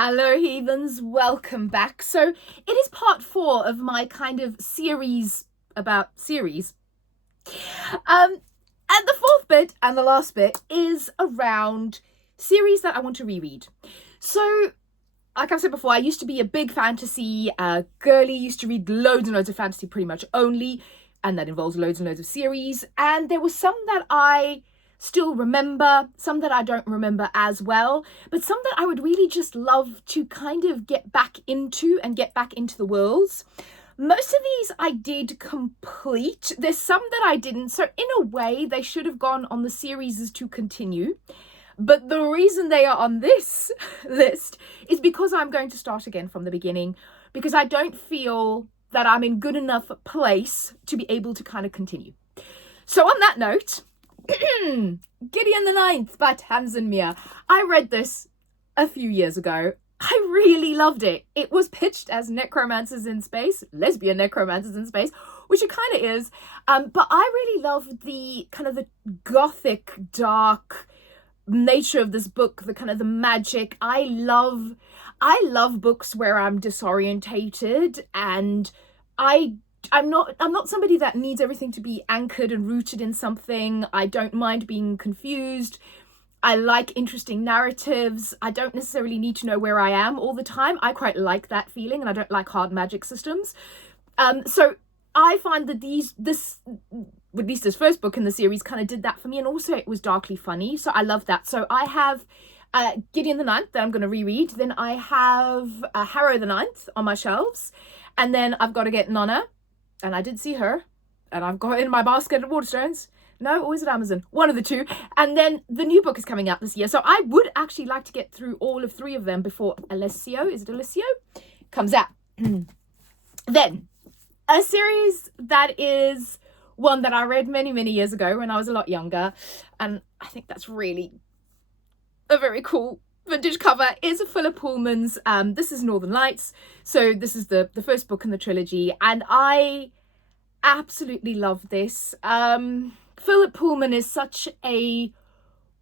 Hello, heathens. Welcome back. So it is part 4 of my kind of series about series. And the fourth bit and the last bit is around series that I want to reread. So, like I've said before, I used to be a big fantasy girly, used to read loads and loads of fantasy pretty much only, and that involves loads and loads of series. And there was some that I still remember, some that I don't remember as well, but some that I would really just love to kind of get back into and get back into the worlds. Most of these I did complete. There's some that I didn't, so in a way they should have gone on the series to continue. But the reason they are on this list is because I'm going to start again from the beginning, because I don't feel that I'm in good enough place to be able to kind of continue. So on that note, Gideon the Ninth by Tamsin Muir. I read this a few years ago. I really loved it. It was pitched as necromancers in space, lesbian necromancers in space, which it kind of is. But I really loved the kind of the gothic, dark nature of this book, the kind of the magic. I love books where I'm disorientated, and I'm not somebody that needs everything to be anchored and rooted in something. I don't mind being confused. I like interesting narratives. I don't necessarily need to know where I am all the time. I quite like that feeling, and I don't like hard magic systems. So I find that at least this first book in the series kind of did that for me, and also it was darkly funny, so I love that. So I have Gideon the Ninth that I'm going to reread. Then I have Harrow the Ninth on my shelves, and then I've got to get Nonna, and I did see her, and I've got it in my basket at Waterstones. No, or is it Amazon? One of the two. And then the new book is coming out this year, so I would actually like to get through all of 3 of them before Alessio comes out. Then a series that is one that I read many, many years ago when I was a lot younger, and I think that's really a very cool vintage cover, is Philip Pullman's this is Northern Lights. So this is the first book in the trilogy, and I absolutely love this. Philip Pullman is such a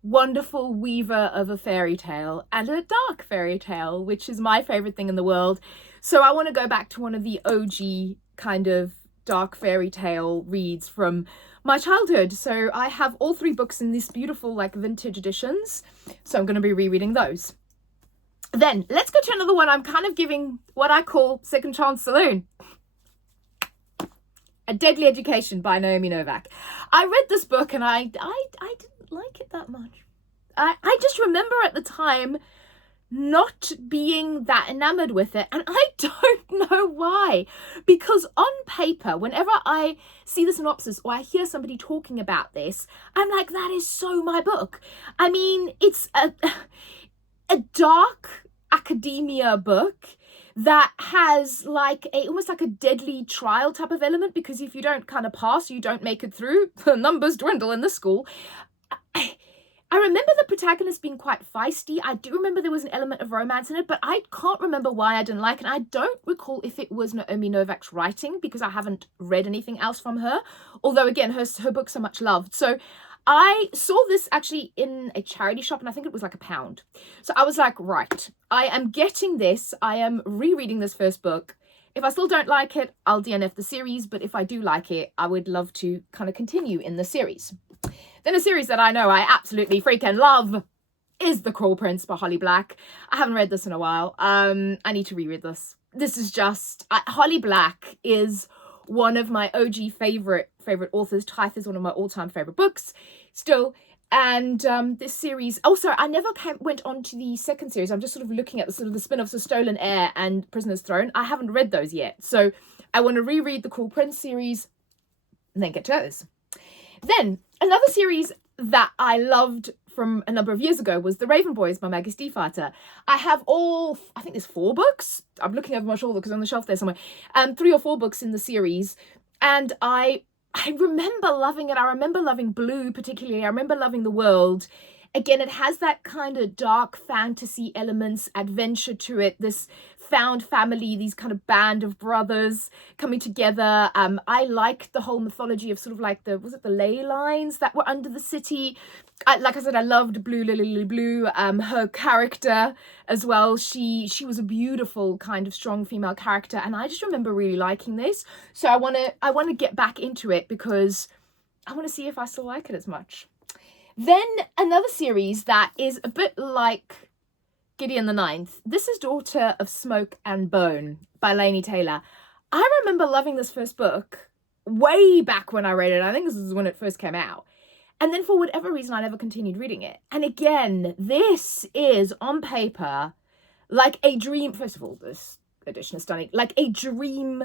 wonderful weaver of a fairy tale, and a dark fairy tale, which is my favorite thing in the world. So I want to go back to one of the OG kind of dark fairy tale reads from my childhood. So I have all 3 books in these beautiful like vintage editions, so I'm going to be rereading those. Then let's go to another one I'm kind of giving what I call second chance saloon. A Deadly Education by Naomi Novak. I read this book and I didn't like it that much. I just remember at the time not being that enamored with it, and I don't know why, because on paper, whenever I see the synopsis or I hear somebody talking about this, I'm like, that is so my book. I mean, it's a dark academia book that has like almost like a deadly trial type of element, because if you don't kind of pass, you don't make it through, the numbers dwindle in the school. I remember the protagonist being quite feisty. I do remember there was an element of romance in it, but I can't remember why I didn't like it. I don't recall if it was Naomi Novak's writing, because I haven't read anything else from her. Although, again, her books are much loved. So I saw this actually in a charity shop, and I think it was like £1. So I was like, right, I am getting this. I am rereading this first book. If I still don't like it, I'll DNF the series. But if I do like it, I would love to kind of continue in the series. Then a series that I know I absolutely freaking love is The Cruel Prince by Holly Black. I haven't read this in a while. I need to reread this. This is just... Holly Black is one of my OG favorite authors. Tithe is one of my all-time favorite books still. And this series... Also, I never went on to the second series. I'm just sort of looking at the sort of the spin-offs of Stolen Heir and Prisoner's Throne. I haven't read those yet. So I want to reread the Cruel Prince series and then get to those. Then, another series that I loved from a number of years ago was The Raven Boys by Maggie Stiefvater. I have I think there's 4 books. I'm looking over my shoulder because on the shelf there somewhere. 3 or 4 books in the series. And I remember loving it. I remember loving Blue particularly. I remember loving the world. again, it has that kind of dark fantasy elements, adventure to it, this found family, these kind of band of brothers coming together. I like the whole mythology of sort of like was it the ley lines that were under the city? Like I said, I loved Blue Lily Blue, her character as well. She was a beautiful kind of strong female character, and I just remember really liking this. So I want to get back into it because I want to see if I still like it as much. Then another series that is a bit like Gideon the Ninth. This is Daughter of Smoke and Bone by Laini Taylor. I remember loving this first book way back when I read it. I think this is when it first came out. And then for whatever reason, I never continued reading it. And again, this is on paper like a dream. First of all, this edition is stunning. Like a dream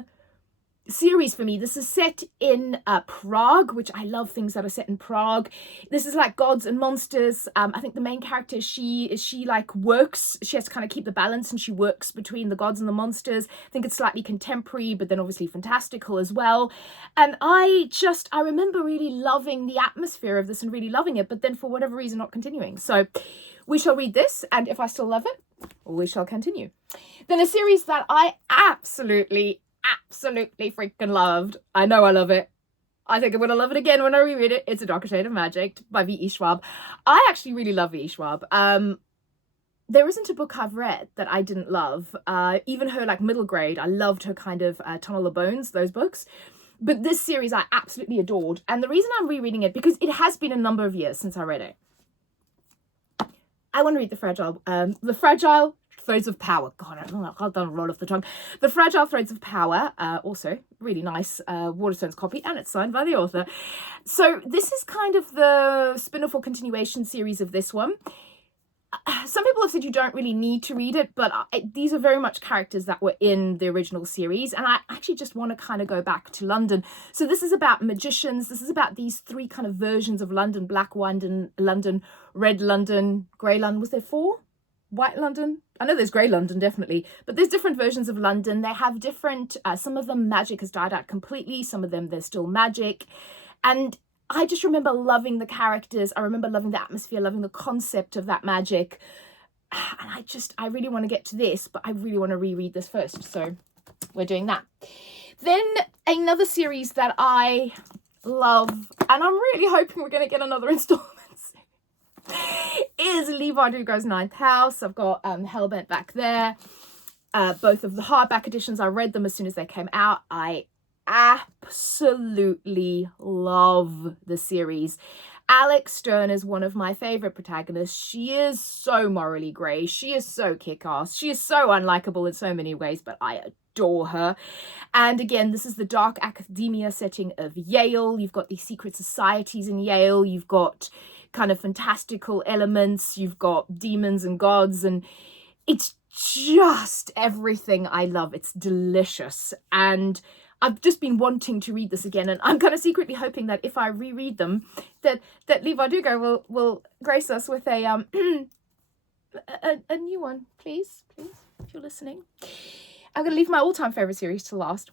series for me. This is set in Prague, which I love things that are set in Prague. This is like gods and monsters. I think the main character, she like works, she has to kind of keep the balance, and she works between the gods and the monsters. I think it's slightly contemporary, but then obviously fantastical as well. And I remember really loving the atmosphere of this and really loving it, but then for whatever reason not continuing. So we shall read this, and if I still love it, we shall continue. Then a series that I absolutely freaking loved. I know I love it. I think I'm going to love it again when I reread it. It's A Darker Shade of Magic by V.E. Schwab. I actually really love V.E. Schwab. There isn't a book I've read that I didn't love. Even her like middle grade, I loved her kind of Tunnel of Bones, those books. But this series I absolutely adored. And the reason I'm rereading it, because it has been a number of years since I read it. I want to read The Fragile Threads of Power. God, I've done a roll off the tongue. The Fragile Threads of Power. Also, really nice Waterstones copy, and it's signed by the author. So this is kind of the spin-off or continuation series of this one. Some people have said you don't really need to read it, but these are very much characters that were in the original series, and I actually just want to kind of go back to London. So this is about magicians. This is about these three kind of versions of London: Black London, Red London, Grey London. Was there four? White London? I know there's Grey London, definitely, but there's different versions of London. They have different, some of them magic has died out completely, some of them there's still magic, and I just remember loving the characters. I remember loving the atmosphere, loving the concept of that magic, and I really want to get to this, but I really want to reread this first, so we're doing that. Then another series that I love, and I'm really hoping we're going to get another installment, is Leigh Bardugo's Ninth House. I've got Hellbent back there. Both of the hardback editions, I read them as soon as they came out. I absolutely love the series. Alex Stern is one of my favorite protagonists. She is so morally grey. She is so kick-ass. She is so unlikable in so many ways, but I adore her. And again, this is the dark academia setting of Yale. You've got these secret societies in Yale. You've got kind of fantastical elements. You've got demons and gods, and it's just everything I love. It's delicious, and I've just been wanting to read this again, and I'm kind of secretly hoping that if I reread them, that Leigh Bardugo will grace us with a new one, please, if you're listening. I'm going to leave my all-time favourite series to last.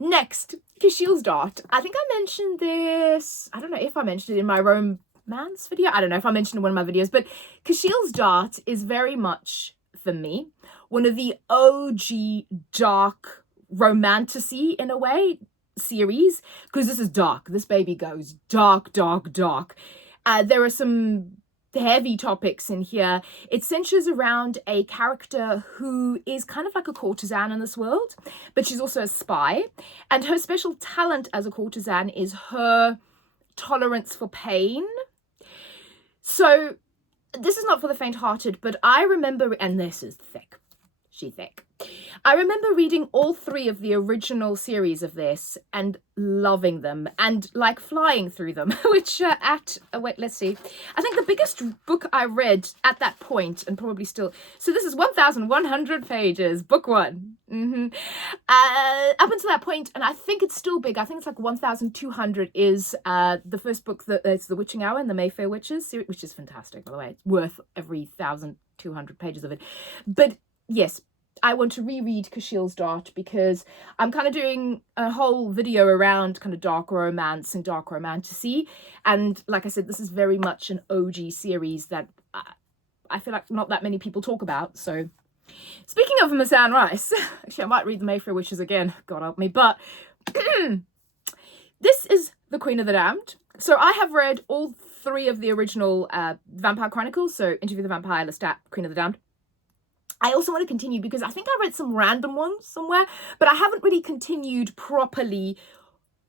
Next, Kashil's Dart. I think I mentioned this, I don't know if I mentioned it in my romance video. I don't know if I mentioned it in one of my videos, but Kashil's Dart is very much, for me, one of the OG dark romantasy, in a way, series, because this is dark. This baby goes dark. There are some heavy topics in here. It centers around a character who is kind of like a courtesan in this world, but she's also a spy, and her special talent as a courtesan is her tolerance for pain. So this is not for the faint-hearted, but I remember, and this is thick. She's thick. I remember reading all three of the original series of this and loving them and like flying through them, which wait, let's see. I think the biggest book I read at that point, and probably still, so this is 1,100 pages, book one. Up until that point, and I think it's still big, I think it's like 1,200 is the first book, it's The Witching Hour and the Mayfair Witches, which is fantastic, by the way. It's worth every 1,200 pages of it. But yes, I want to reread Cashil's Dart because I'm kind of doing a whole video around kind of dark romance and dark romantasy. And like I said, this is very much an OG series that I feel like not that many people talk about. So speaking of Miss Anne Rice, actually I might read the Mayfair Witches again, God help me, but this is The Queen of the Damned. So I have read all 3 of the original Vampire Chronicles, so Interview with the Vampire, Lestat, Queen of the Damned. I also want to continue because I think I read some random ones somewhere, but I haven't really continued properly,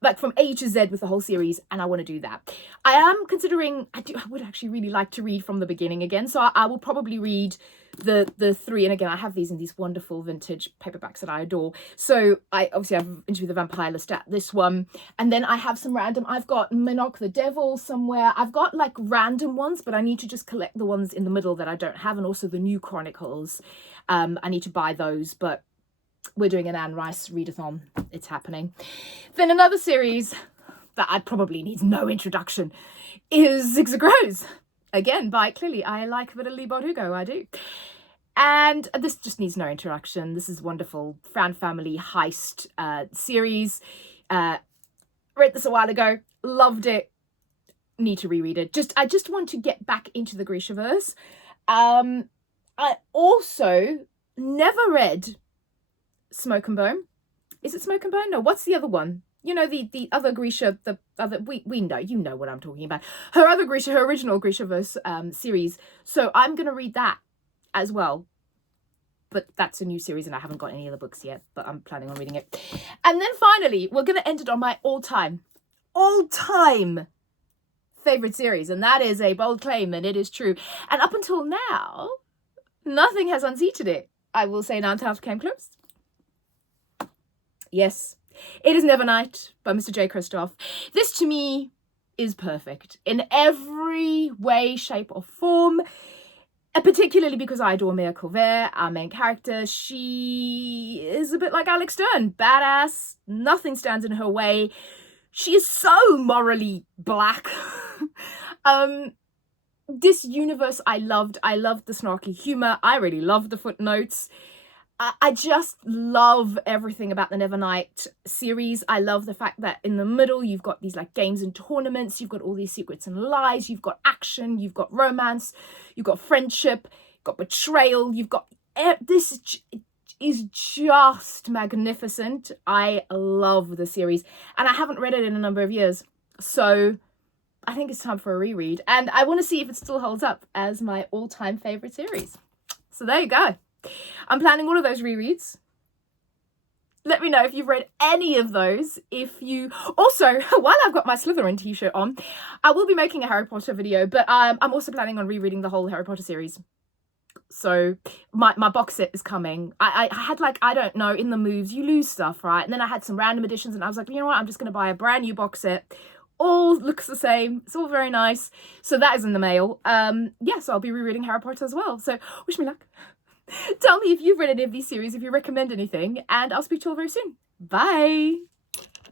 like from A to Z with the whole series, and I want to do that. I am considering, I would actually really like to read from the beginning again, so I will probably read the 3, and again, I have these in these wonderful vintage paperbacks that I adore. So I obviously have Interview with the Vampire, Lestat, this one, and then I have some random, I've got Monarch the Devil somewhere. I've got like random ones, but I need to just collect the ones in the middle that I don't have, and also the new Chronicles. I need to buy those, but we're doing an Anne Rice readathon. It's happening. Then another series that I probably needs no introduction is Zigzag Grows. Again, clearly I like a bit of Leigh Bardugo, I do. And this just needs no introduction. This is wonderful Fran family heist series. Read this a while ago, loved it. Need to reread it. I just want to get back into the Grishaverse. I also never read Smoke and Bone. Is it Smoke and Bone? No, what's the other one? You know, the other Grisha, the other, we know, you know what I'm talking about. Her other Grisha, her original Grishaverse series. So I'm going to read that as well. But that's a new series and I haven't got any of the books yet, but I'm planning on reading it. And then finally, we're going to end it on my all-time favorite series. And that is a bold claim, and it is true. And up until now, nothing has unseated it. I will say now until came close. Yes, it is Nevernight by Mr. J. Kristoff. This to me is perfect in every way, shape or form. And particularly because I adore Mia Colvert, our main character. She is a bit like Alex Stern, badass, nothing stands in her way. She is so morally black. This universe I loved the snarky humor. I really loved the footnotes. I just love everything about the Nevernight series. I love the fact that in the middle you've got these like games and tournaments, you've got all these secrets and lies, you've got action, you've got romance, you've got friendship, you've got betrayal, you've got... This is just magnificent. I love the series and I haven't read it in a number of years. So I think it's time for a reread and I want to see if it still holds up as my all-time favorite series. So there you go. I'm planning all of those rereads. Let me know if you've read any of those. If you also, while I've got my Slytherin t-shirt on, I will be making a Harry Potter video, but I'm also planning on rereading the whole Harry Potter series. So my box set is coming. I had like, I don't know, in the moves, you lose stuff, right? And then I had some random editions and I was like, you know what? I'm just going to buy a brand new box set. All looks the same. It's all very nice. So that is in the mail. Yeah, so I'll be rereading Harry Potter as well. So wish me luck. Tell me if you've read any of these series, if you recommend anything, and I'll speak to you all very soon. Bye!